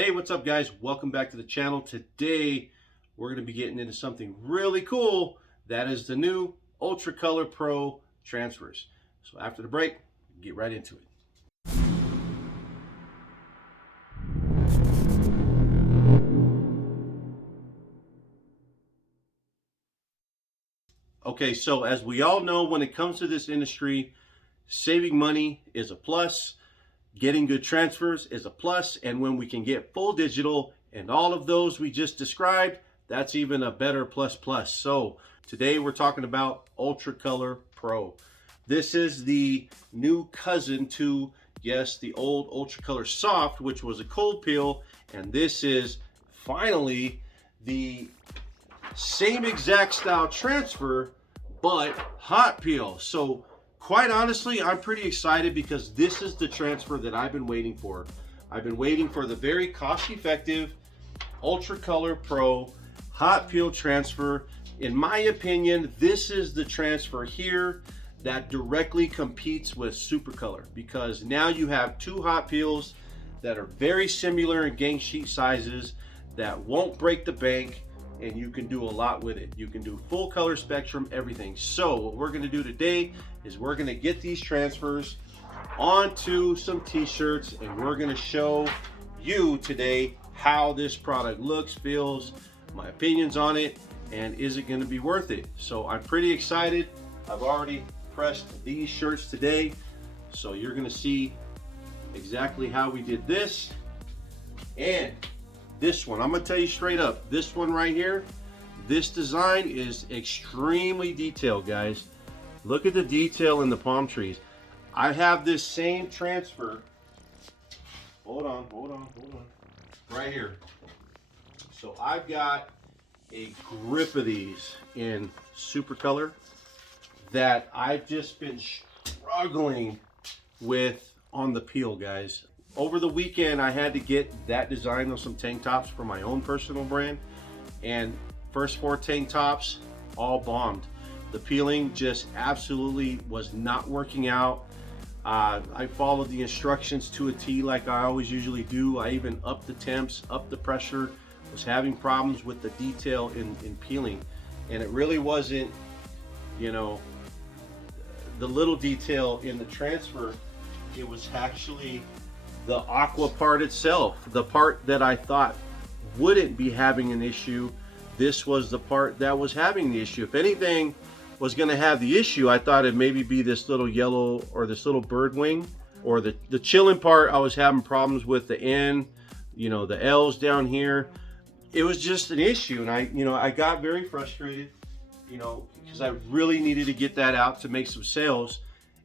Hey, what's up guys? Welcome back to the channel. Today we're going to be getting into something really cool. That is the new UltraColor Pro transfers. So after the break, get right into it. Okay, so as we all know, when it comes to this industry, saving money is a plus. Getting good transfers is a plus, and when we can get full digital and all of those we just described, that's even a better plus. So today we're talking about UltraColor Pro. This is the new cousin to, yes, the old UltraColor Soft, which was a cold peel, and this is finally the same exact style transfer, but hot peel. So quite honestly, I'm pretty excited because this is the transfer that I've been waiting for. I've been waiting for the very cost-effective UltraColor Pro hot peel transfer. In my opinion, this is the transfer here that directly competes with Supercolor, because now you have two hot peels that are very similar in gang sheet sizes that won't break the bank, and you can do a lot with it. You can do full color spectrum, everything. So what we're gonna do today is we're gonna get these transfers onto some t-shirts, and we're gonna show you today how this product looks, feels, my opinions on it, and is it gonna be worth it. So I'm pretty excited. I've already pressed these shirts today, so you're gonna see exactly how we did this. And this one, I'm gonna tell you straight up, this one right here, this design is extremely detailed, guys. Look at the detail in the palm trees. I have this same transfer, hold on, right here. So I've got a grip of these in Supercolor that I've just been struggling with on the peel, guys. Over the weekend, I had to get that design of some tank tops for my own personal brand, and first 4 tank tops all bombed. The peeling just absolutely was not working out. I followed the instructions to a T like I always usually do. I even upped the temps, upped the pressure, was having problems with the detail in peeling. And it really wasn't, you know, the little detail in the transfer. It was actually the aqua part itself, the part that I thought wouldn't be having an issue. This was the part that was having the issue. If anything was going to have the issue, I thought it'd maybe be this little yellow or this little bird wing, or the chilling part. I was having problems with the N, you know, the L's down here. It was just an issue, and I got very frustrated, you know, because I really needed to get that out to make some sales,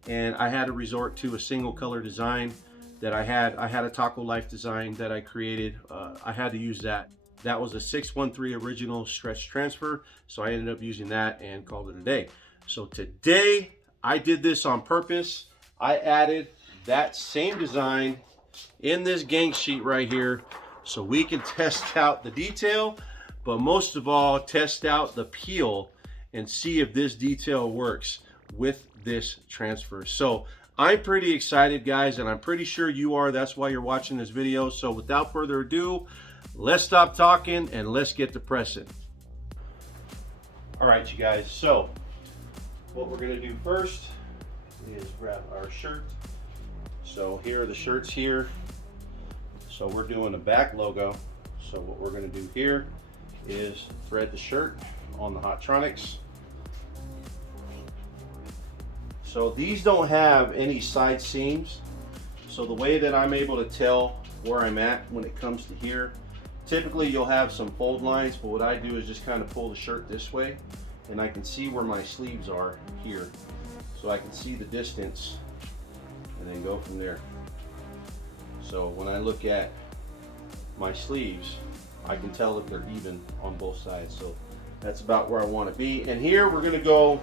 and I had to resort to a single color design that I had a Taco Life design that I created. I had to use that. That was a 613 original stretch transfer, so I ended up using that and called it a day. So today I did this on purpose. I added that same design in this gang sheet right here so we can test out the detail, but most of all test out the peel and see if this detail works with this transfer. So I'm pretty excited, guys, and I'm pretty sure you are. That's why you're watching this video. So without further ado, let's stop talking and let's get to pressing. All right, you guys, so what we're gonna do first is grab our shirt. So here are the shirts here. So we're doing a back logo. So what we're gonna do here is thread the shirt on the Hottronics. So these don't have any side seams. So the way that I'm able to tell where I'm at when it comes to here, typically you'll have some fold lines, but what I do is just kind of pull the shirt this way, and I can see where my sleeves are here. So I can see the distance and then go from there. So when I look at my sleeves, I can tell if they're even on both sides. So that's about where I want to be. And here we're gonna go,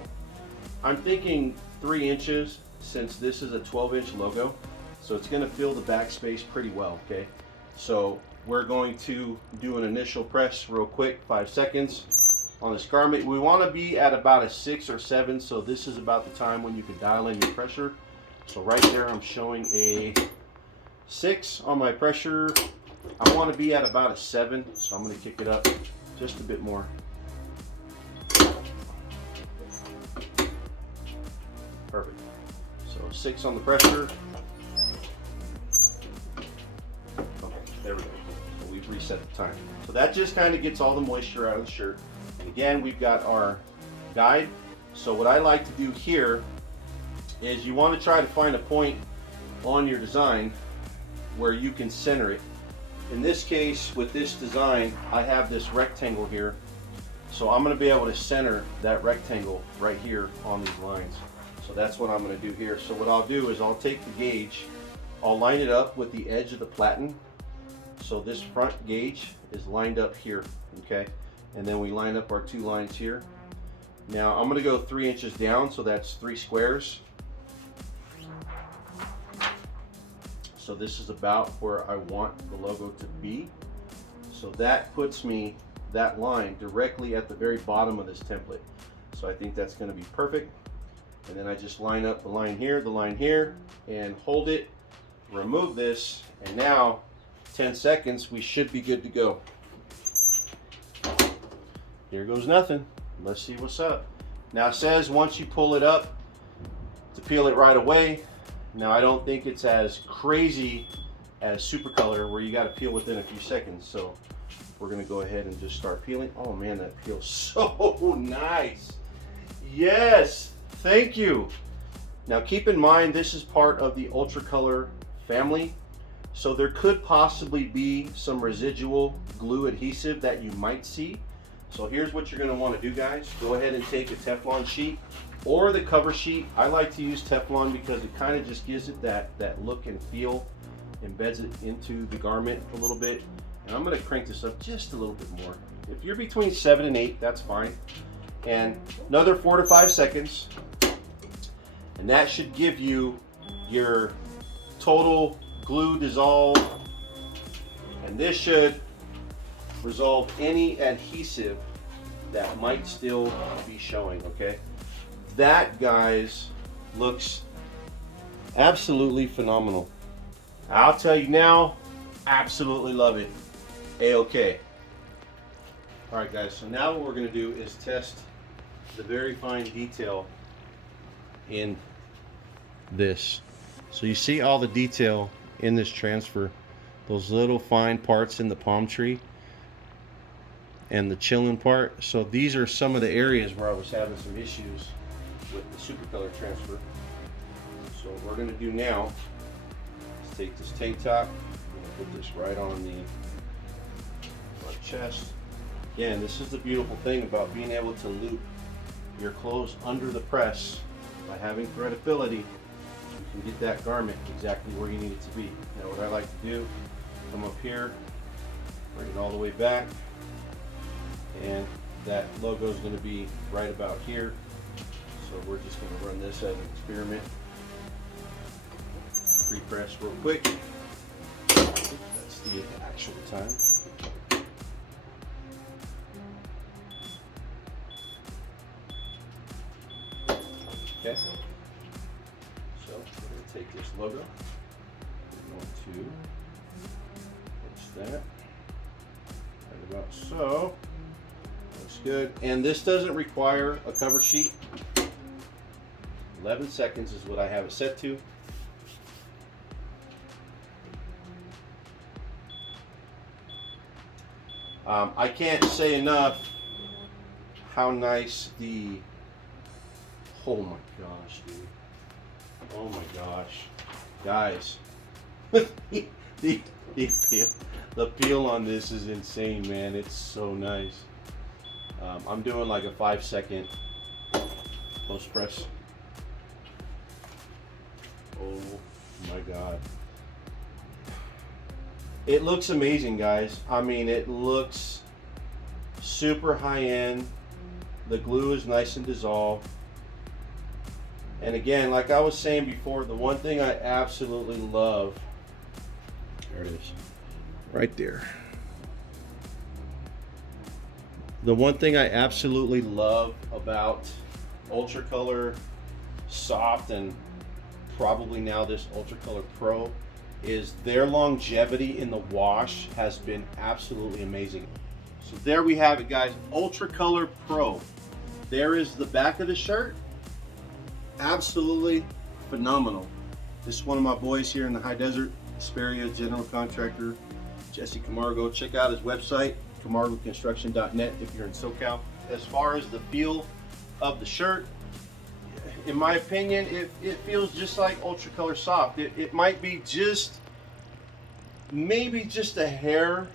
I'm thinking 3 inches, since this is a 12-inch logo, so it's going to fill the backspace pretty well. Okay, so we're going to do an initial press real quick, 5 seconds on this garment. We want to be at about a 6 or 7, so this is about the time when you can dial in your pressure. So right there I'm showing a 6 on my pressure, I want to be at about a 7, so I'm going to kick it up just a bit more. Perfect. So 6 on the pressure. Okay, there we go. So we've reset the time. So that just kind of gets all the moisture out of the shirt. And again, we've got our guide. So what I like to do here is you want to try to find a point on your design where you can center it. In this case, with this design, I have this rectangle here. So I'm going to be able to center that rectangle right here on these lines. So that's what I'm going to do here. So what I'll do is I'll take the gauge, I'll line it up with the edge of the platen. So this front gauge is lined up here, okay? And then we line up our 2 lines here. Now I'm going to go 3 inches down, so that's 3 squares. So this is about where I want the logo to be. So that puts me, that line, directly at the very bottom of this template. So I think that's going to be perfect. And then I just line up the line here, and hold it, remove this, and now 10 seconds, we should be good to go. Here goes nothing. Let's see what's up. Now it says once you pull it up to peel it right away. Now I don't think it's as crazy as SuperColor where you got to peel within a few seconds. So we're going to go ahead and just start peeling. Oh man, that peels so nice. Yes, thank you. Now keep in mind this is part of the UltraColor family. So there could possibly be some residual glue adhesive that you might see. So here's what you're going to want to do, guys. Go ahead and take a Teflon sheet or the cover sheet. I like to use Teflon because it kind of just gives it that look and feel, embeds it into the garment a little bit. And I'm going to crank this up just a little bit more. If you're between 7 and 8, that's fine. And another 4 to 5 seconds. And that should give you your total glue dissolve. And this should resolve any adhesive that might still be showing, okay? That, guys, looks absolutely phenomenal. I'll tell you now, absolutely love it. A-okay. All right, guys, so now what we're gonna do is test the very fine detail in this. So you see all the detail in this transfer, those little fine parts in the palm tree and the chillin part. So these are some of the areas where I was having some issues with the SuperColor transfer. So what we're going to do now is take this tank top, I'm going to put this right on our chest. Again, this is the beautiful thing about being able to loop your clothes under the press. By having threadability, you can get that garment exactly where you need it to be. Now what I like to do, come up here, bring it all the way back, and that logo is going to be right about here. So we're just going to run this as an experiment. Pre-press real quick. That's the actual time. Okay. So we're going to take this logo. We're going to place that right about so. Looks good. And this doesn't require a cover sheet. 11 seconds is what I have it set to. I can't say enough how nice the, oh my gosh, dude. Oh my gosh. Guys, the peel on this is insane, man. It's so nice. I'm doing like a 5-second post press. Oh my God. It looks amazing, guys. I mean, it looks super high end. The glue is nice and dissolved. And again, like I was saying before, the one thing I absolutely love, there it is, right there. The one thing I absolutely love about UltraColor Soft and probably now this UltraColor Pro is their longevity in the wash has been absolutely amazing. So there we have it, guys. UltraColor Pro. There is the back of the shirt. Absolutely phenomenal. This is one of my boys here in the high desert, Hesperia general contractor, Jesse Camargo. Check out his website, camargoconstruction.net, if you're in SoCal. As far as the feel of the shirt, in my opinion, it feels just like UltraColor Soft. It might be maybe just a hair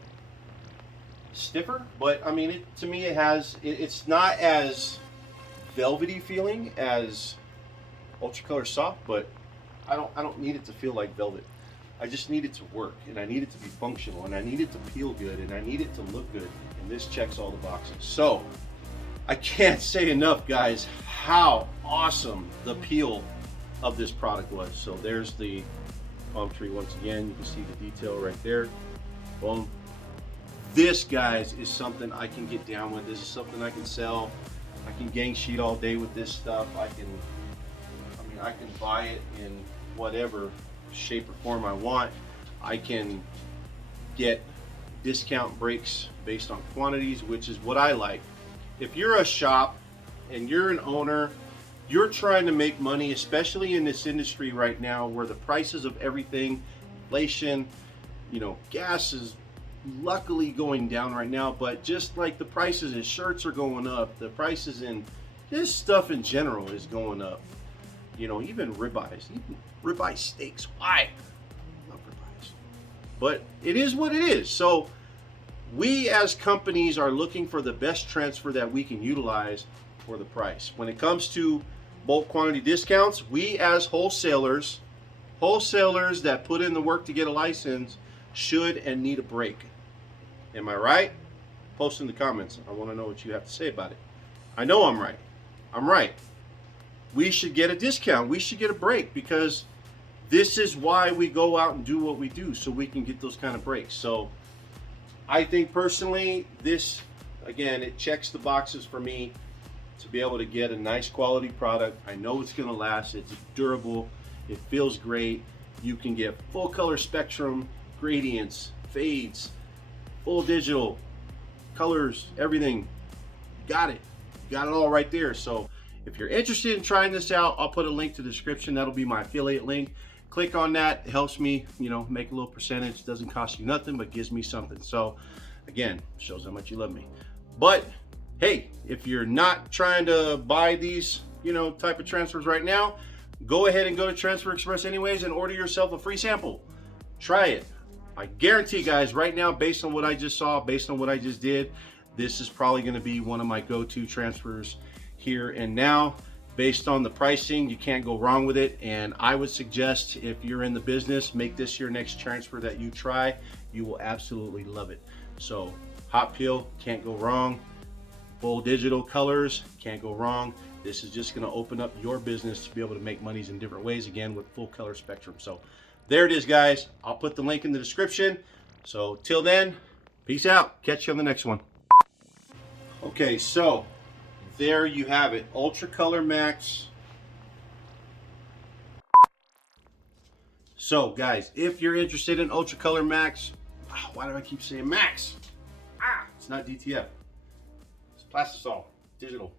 stiffer, but I mean, to me it's not as velvety feeling as UltraColor Soft, but I don't need it to feel like velvet. I just need it to work, and I need it to be functional, and I need it to peel good, and I need it to look good, and this checks all the boxes. So I can't say enough, guys, how awesome the peel of this product was. So there's the palm tree once again. You can see the detail right there. Boom. This, guys, is something I can get down with. This is something I can sell. I can gang sheet all day with this stuff. I can buy it in whatever shape or form I want. I can get discount breaks based on quantities, which is what I like. If you're a shop and you're an owner, you're trying to make money, especially in this industry right now where the prices of everything, inflation, you know, gas is luckily going down right now, but just like the prices in shirts are going up, the prices in this stuff in general is going up. You know, even ribeye steaks. Why? I love ribeyes. But it is what it is. So we as companies are looking for the best transfer that we can utilize for the price. When it comes to bulk quantity discounts, we as wholesalers that put in the work to get a license should and need a break. Am I right? Post in the comments. I want to know what you have to say about it. I know I'm right. I'm right. We should get a discount. We should get a break, because this is why we go out and do what we do, so we can get those kind of breaks. So I think personally, this, again, it checks the boxes for me to be able to get a nice quality product. I know it's going to last. It's durable. It feels great. You can get full color spectrum, gradients, fades, full digital, colors, everything. Got it. Got it all right there. So if you're interested in trying this out, I'll put a link to the description. That'll be my affiliate link. Click on that. It helps me, you know, make a little percentage. Doesn't cost you nothing, but gives me something. So again, shows how much you love me. But hey, if you're not trying to buy these, you know, type of transfers right now, go ahead and go to Transfer Express anyways and order yourself a free sample. Try it. I guarantee, guys, right now, based on what I just saw, based on what I just did, this is probably going to be one of my go-to transfers here and now. Based on the pricing, you can't go wrong with it, and I would suggest, if you're in the business, make this your next transfer that you try. You will absolutely love it. So hot peel, can't go wrong. Full digital colors, can't go wrong. This is just going to open up your business to be able to make monies in different ways, again, with full color spectrum. So there it is, guys. I'll put the link in the description. So till then, peace out. Catch you on the next one. Okay, so there you have it, UltraColor Max. So guys, if you're interested in UltraColor Max, why do I keep saying Max? It's not DTF, it's Plastisol, digital.